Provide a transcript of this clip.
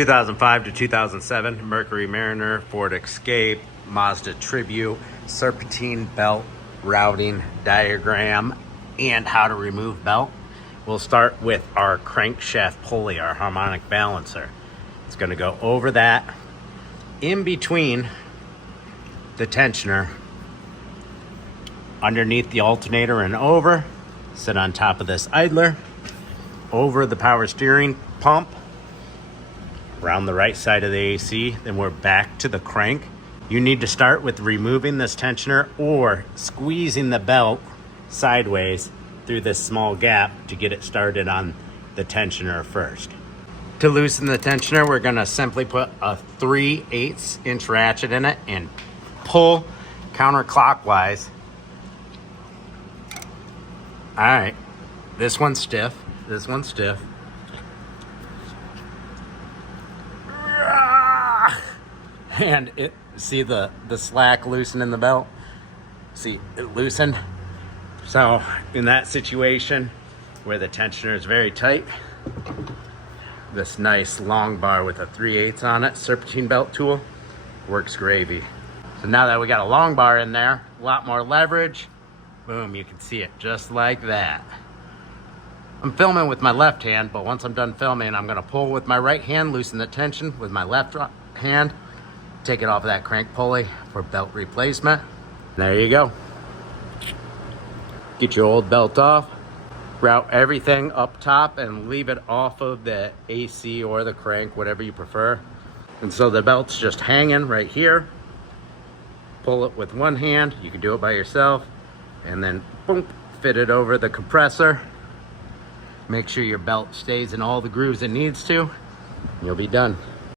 2005 to 2007 Mercury Mariner, Ford Escape, Mazda Tribute, serpentine belt routing diagram, and how to remove belt. We'll start with our crankshaft pulley, our harmonic balancer. It's going to go over that, in between the tensioner, underneath the alternator and over, sit on top of this idler, over the power steering pump, around the right side of the AC, then we're back to the crank. You need to start with removing this tensioner or squeezing the belt sideways through this small gap to get it started on the tensioner first. To loosen the tensioner, we're gonna simply put a 3/8 inch ratchet in it and pull counterclockwise. All right, this one's stiff, this one's stiff. And it, see the slack loosen in the belt? See, it loosened. So in that situation where the tensioner is very tight, this nice long bar with a 3/8 on it, serpentine belt tool, works gravy. So now that we got a long bar in there, a lot more leverage, boom, you can see it just like that. I'm filming with my left hand, but once I'm done filming, I'm gonna pull with my right hand, loosen the tension with my left hand, take it off of that crank pulley for belt replacement. There you go. Get your old belt off, route everything up top and leave it off of the AC or the crank, whatever you prefer. And so the belt's just hanging right here. Pull it with one hand, you can do it by yourself, and then boom, fit it over the compressor. Make sure your belt stays in all the grooves it needs to, and you'll be done.